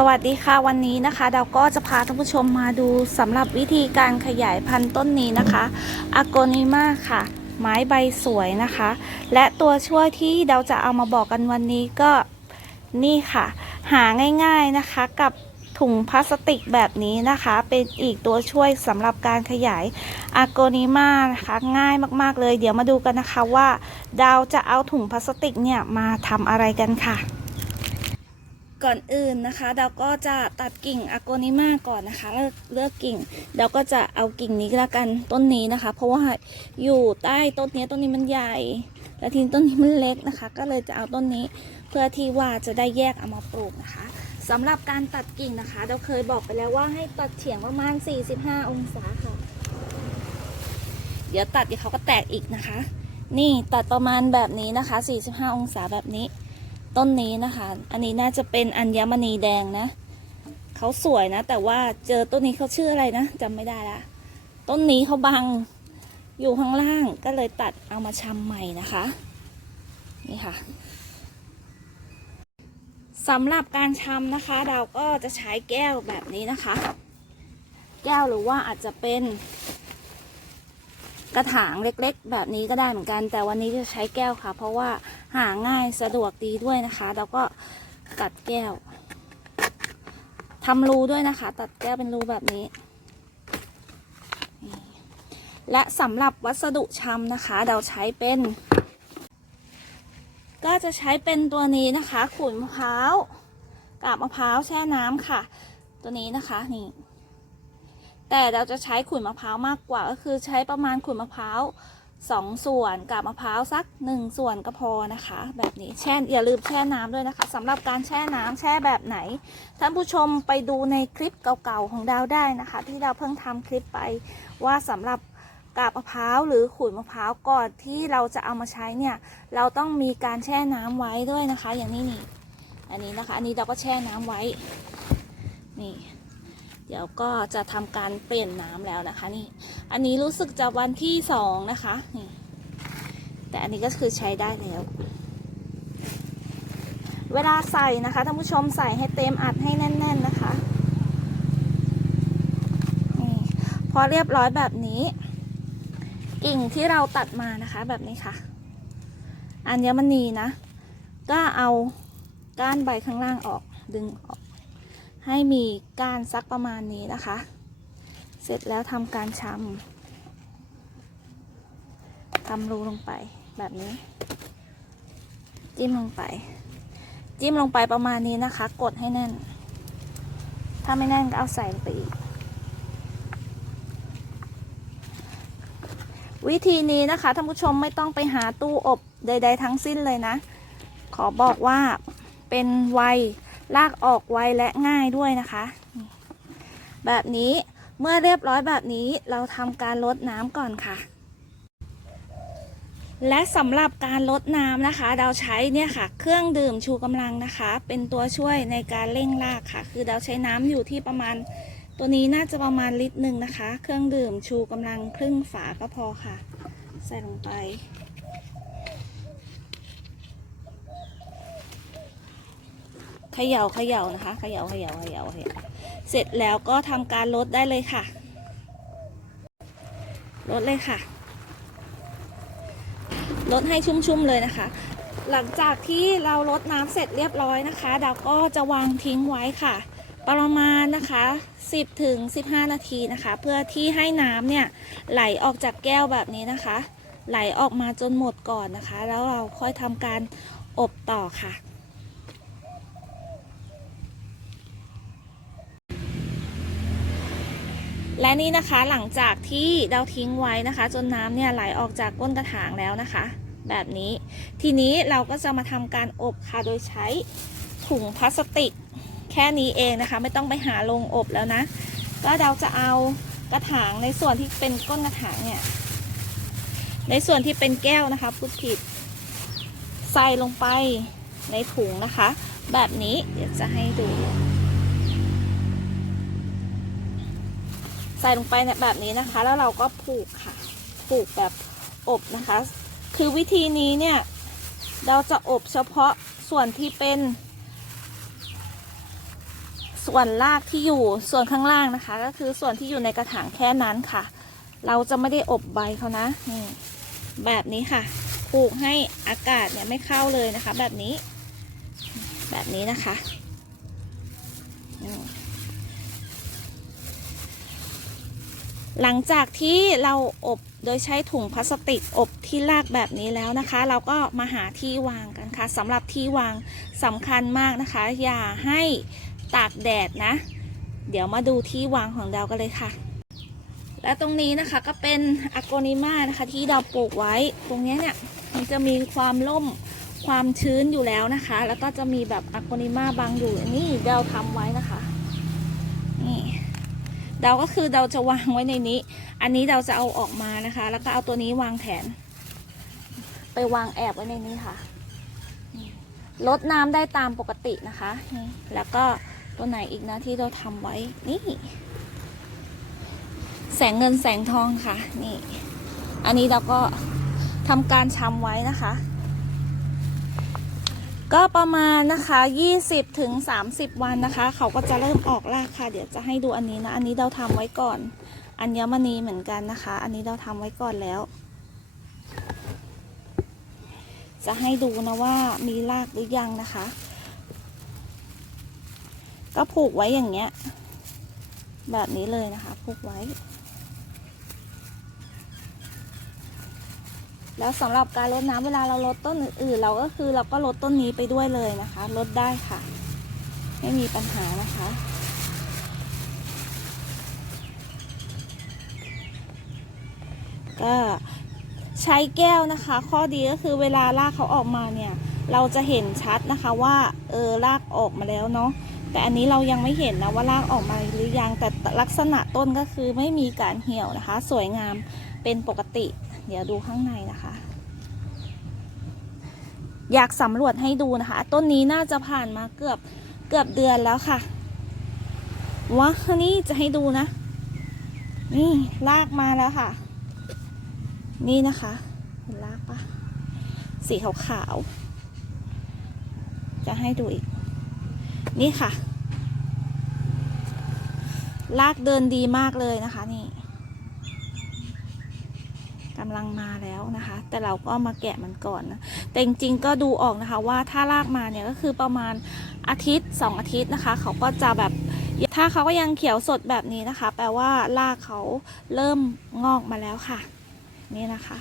สวัสดีค่ะวันนี้นะคะเราก็จะพาท่านผู้ชมมาดูสำหรับวิธีการขยายพันธุ์ต้นนี้นะคะอ g โกนิมาค่ะ ไม้ใบสวยนะคะ และตัวช่วยที่เราจะเอามาบอกกันวันนี้ก็นี่ค่ะ หาง่ายๆนะคะกับถุงพลาสติกแบบนี้นะคะ เป็นอีกตัวช่วยสำหรับการขยายอ g โกนิมานะคะง่ายมากๆเลย เดี๋ยวมาดูกันนะคะว่าเราจะเอาถุงพลาสติกเนี่ยมาทำอะไรกันค่ะ ก่อนอื่นนะคะ เราก็จะตัดกิ่งอ g โกนิมาก่อนนะคะเลือกเลือกกิ่ง เราก็จะเอากิ่งนี้ล้วกันต้นนี้นะคะ เพราะว่าอยู่ใต้ต้นนี้ต้นนี้มันใหญ่ และทีนี้ต้นนี้มันเล็กนะคะ ก็เลยจะเอาต้นนี้เพื่อที่ว่าจะได้แยกเอามาปลูกนะคะสำหรับการตัดกิ่งนะคะ เราเคยบอกไปแล้วว่าให้ตัดเฉียงประมาณ 45 องศาค่ะ เดี๋ยวตัดเดี๋ยวเขาก็แตกอีกนะคะ นี่ตัดประมาณแบบนี้นะคะ 45 องศาแบบนี้ ต้นนี้นะคะ อันนี้น่าจะเป็นอัญมณีแดงนะเขาสวยนะ แต่ว่าเจอต้นนี้เขาชื่ออะไรนะจำไม่ได้ละต้นนี้เขาบังอยู่ข้างล่างก็เลยตัดเอามาชำใหม่นะคะ นี่ค่ะสำหรับการชำนะคะ เราก็จะใช้แก้วแบบนี้นะคะ แก้วหรือว่าอาจจะเป็นกระถางเล็กๆ แบบนี้ก็ได้เหมือนกัน แต่วันนี้จะใช้แก้วค่ะ เพราะว่า หาง่ายสะดวกดีด้วยนะคะ แล้วก็ตัดแก้วทำรูด้วยนะคะ ตัดแก้วเป็นรูแบบนี้ และสำหรับวัสดุชำนะคะ เราใช้เป็น ก็จะใช้เป็นตัวนี้นะคะขุยมะพร้าวกาบมะพร้าวแช่น้ำค่ะ ตัวนี้นะคะนี่แต่เราจะใช้ขุยมะพร้าวมากกว่าก็คือใช้ประมาณขุยมะพร้าว สองส่วนกับมะพร้าวสักหนึ่งส่วนก็พอนะคะ แบบนี้แช่อย่าลืมแช่น้ำด้วยนะคะสำหรับการแช่น้ำแช่แบบไหน ท่านผู้ชมไปดูในคลิปเก่าๆของดาวได้นะคะ ที่เราเพิ่งทำคลิปไปว่าสำหรับกาบมะพร้าวหรือขุยมะพร้าวก่อนที่เราจะเอามาใช้เนี่ย เราต้องมีการแช่น้ำไว้ด้วยนะคะ อย่างนี้นี่ อันนี้นะคะ อันนี้เราก็แช่น้ำไว้นี่ เดี๋ยวก็จะทำการเปลี่ยนน้ำแล้วนะคะนี่ อันนี้รู้สึกจะวันที่สองนะคะนี่แต่อันนี้ก็คือใช้ได้แล้ว เวลาใส่นะคะท่านผู้ชมใส่ให้เต็มอัดให้แน่น ๆนะคะนี่พอเรียบร้อยแบบนี้ กิ่งที่เราตัดมานะคะแบบนี้ค่ะ อัญมณีนะ ก็เอาก้านใบข้างล่างออกดึงออก ให้มีก้านสักประมาณนี้นะคะ เสร็จแล้วทำการชำทำรูลงไปแบบนี้ จิ้มลงไป จิ้มลงไปประมาณนี้นะคะ กดให้แน่น ถ้าไม่แน่นก็เอาใส่ลงไปอีก วิธีนี้นะคะท่านผู้ชมไม่ต้องไปหาตู้อบใด ๆ ทั้งสิ้นเลยนะ ขอบอกว่าเป็นไว ลากออกไวและง่ายด้วยนะคะ แบบนี้เมื่อเรียบร้อยแบบนี้เราทำการลดน้ำก่อนค่ะ และสำหรับการลดน้ำนะคะเราใช้เนี่ยค่ะ เครื่องดื่มชูกำลังนะคะ เป็นตัวช่วยในการเร่งรากค่ะ คือเราใช้น้ำอยู่ที่ประมาณ ตัวนี้น่าจะประมาณลิตรหนึ่งนะคะ เครื่องดื่มชูกำลังครึ่งฝาก็พอค่ะ ใส่ลงไป เขย่าเขย่านะคะเขย่าเขย่าเขย่าเขย่าเสร็จแล้วก็ทำการลดได้เลยค่ะ ลดเลยค่ะ ลดให้ชุ่มๆเลยนะคะ หลังจากที่เราลดน้ำเสร็จเรียบร้อยนะคะเราก็จะวางทิ้งไว้ค่ะ ประมาณนะคะ 10ถึง15 นาทีนะคะ เพื่อที่ให้น้ำเนี่ยไหลออกจากแก้วแบบนี้นะคะ ไหลออกมาจนหมดก่อนนะคะ แล้วเราค่อยทำการอบต่อค่ะ และนี่นะคะหลังจากที่เราทิ้งไว้นะคะ จนน้ำเนี่ยไหลออกจากก้นกระถางแล้วนะคะ แบบนี้ ทีนี้เราก็จะมาทำการอบค่ะโดยใช้ถุงพลาสติก แค่นี้เองนะคะ ไม่ต้องไปหาโรงอบแล้วนะ ก็เราจะเอากระถางในส่วนที่เป็นก้นกระถางเนี่ย ในส่วนที่เป็นแก้วนะคะพูดผิดใส่ลงไปในถุงนะคะ แบบนี้เดี๋ยวจะให้ดู ใส่ลงไปในแบบนี้นะคะ แล้วเราก็ผูกค่ะ ผูกแบบอบนะคะ คือวิธีนี้เนี่ยเราจะอบเฉพาะส่วนที่เป็น ส่วนรากที่อยู่ส่วนข้างล่างนะคะ ก็คือส่วนที่อยู่ในกระถางแค่นั้นค่ะ เราจะไม่ได้อบใบเขานะนี่แบบนี้ค่ะปลูกให้อากาศเนี่ยไม่เข้าเลยนะคะ แบบนี้ แบบนี้นะคะอืม หลังจากที่เราอบโดยใช้ถุงพลาสติกอบที่รากแบบนี้แล้วนะคะ เราก็มาหาที่วางกันค่ะสำหรับที่วางสำคัญมากนะคะ อย่าให้ตากแดดนะ เดี๋ยวมาดูที่วางของเรากันเลยค่ะ และตรงนี้นะคะก็เป็นอะโกนิมานะคะที่เราปลูกไว้ตรงนี้เนี่ยมันจะมีความร่มความชื้นอยู่แล้วนะคะ แล้วก็จะมีแบบอะโกนิมาบางอยู่นี่เราทำไว้นะคะ เราก็คือเราจะวางไว้ในนี้ อันนี้เราจะเอาออกมานะคะ แล้วก็เอาตัวนี้วางแทนไปวางแอบไว้ในนี้ค่ะลดน้ำได้ตามปกตินะคะนี่แล้วก็ตัวไหนอีกนะที่เราทำไว้ นี่ แสงเงินแสงทองค่ะ นี่ อันนี้เราก็ทำการชำไว้นะคะ ก็ประมาณนะคะ 20ถึง30 วันนะคะ เขาก็จะเริ่มออกรากค่ะ เดี๋ยวจะให้ดูอันนี้นะ อันนี้เราทำไว้ก่อน อัญมณีเหมือนกันนะคะ อันนี้เราทำไว้ก่อนแล้ว จะให้ดูนะว่ามีรากหรือยังนะคะ ก็ผูกไว้อย่างเงี้ย แบบนี้เลยนะคะ ผูกไว้ แล้วสำหรับการลดน้ำเวลาเราลดต้นอื่นๆเราก็คือเราก็ลดต้นนี้ไปด้วยเลยนะคะลดได้ค่ะ ไม่มีปัญหานะคะก็ใช้แก้วนะคะ ข้อดีก็คือเวลารากเขาออกมาเนี่ย เราจะเห็นชัดนะคะว่าเออรากออกมาแล้วเนาะแต่อันนี้เรายังไม่เห็นนะว่ารากออกมาหรือยังแต่ลักษณะต้นก็คือไม่มีการเหี่ยวนะคะ สวยงามเป็นปกติ เดี๋ยวดูข้างในนะคะ อยากสำรวจให้ดูนะคะ ต้นนี้น่าจะผ่านมาเกือบเกือบเดือนแล้วค่ะว้านี่จะให้ดูนะ นี่ลากมาแล้วค่ะ นี่นะคะเห็นลากปะสีขาวๆจะให้ดูอีก นี่ค่ะ ลากเดินดีมากเลยนะคะนี่ กำลังมาแล้วนะคะ แต่เราก็มาแกะมันก่อนนะแต่จริงๆก็ดูออกนะคะว่าถ้าลากมาเนี่ยก็คือประมาณอาทิตย์สองอาทิตย์นะคะ เขาก็จะแบบถ้าเขาก็ยังเขียวสดแบบนี้นะคะ แปลว่ารากเขาเริ่มงอกมาแล้วค่ะ นี่นะคะ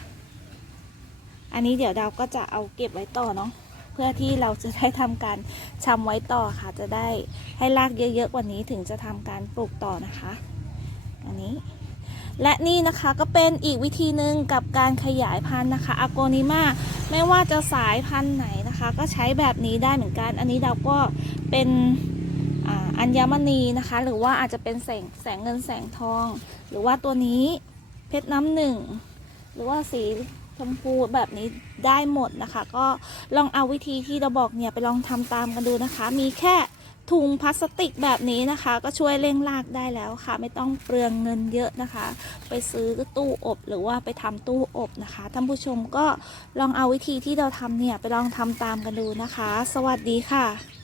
อันนี้เดี๋ยวเราก็จะเอาเก็บไว้ต่อเนาะเพื่อที่เราจะได้ทำการชำไว้ต่อค่ะ จะได้ให้รากเยอะๆกว่านี้ถึงจะทำการปลูกต่อนะคะ อันนี้ และนี่นะคะก็เป็นอีกวิธีหนึ่งกับการขยายพันธุ์นะคะอโกนิมาไม่ว่าจะสายพันธุ์ไหนนะคะ ก็ใช้แบบนี้ได้เหมือนกัน อันนี้เราก็เป็นอัญมณีนะคะ หรือว่าอาจจะเป็นแสงแสงเงินแสงทอง หรือว่าตัวนี้เพชรน้ำหนึ่ง หรือว่าสีชมพูแบบนี้ได้หมดนะคะ ก็ลองเอาวิธีที่เราบอกเนี่ยไปลองทำตามกันดูนะคะ มีแค่ ถุงพลาสติกแบบนี้นะคะ ก็ช่วยเร่งลากได้แล้วค่ะ ไม่ต้องเปลืองเงินเยอะนะคะ ไปซื้อตู้อบหรือว่าไปทำตู้อบนะคะท่านผู้ชมก็ลองเอาวิธีที่เราทำเนี่ยไปลองทำตามกันดูนะคะ สวัสดีค่ะ